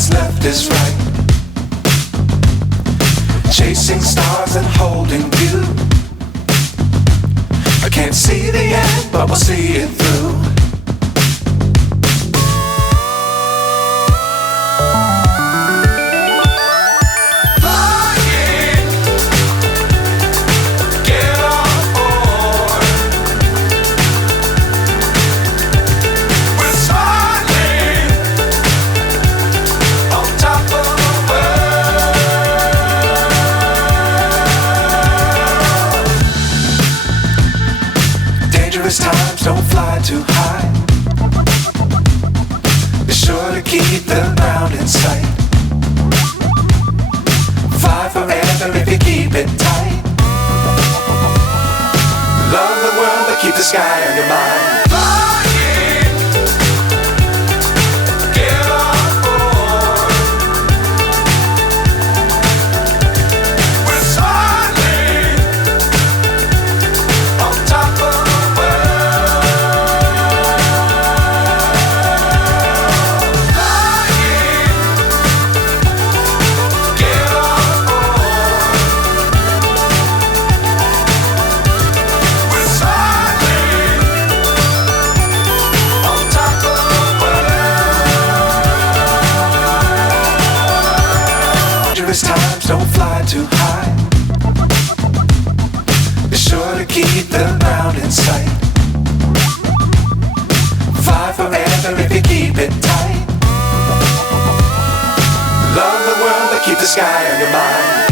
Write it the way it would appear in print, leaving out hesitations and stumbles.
what's left is right. Chasing stars and holding you. I can't see the end, but we'll see it through. Times don't fly too high. Be sure to keep the ground in sight. Fly forever if you keep it tight. Love the world but keep the sky on your mind. Times don't fly too high. Be sure to keep the ground in sight. Fly forever if you keep it tight. Love the world but keep the sky on your mind.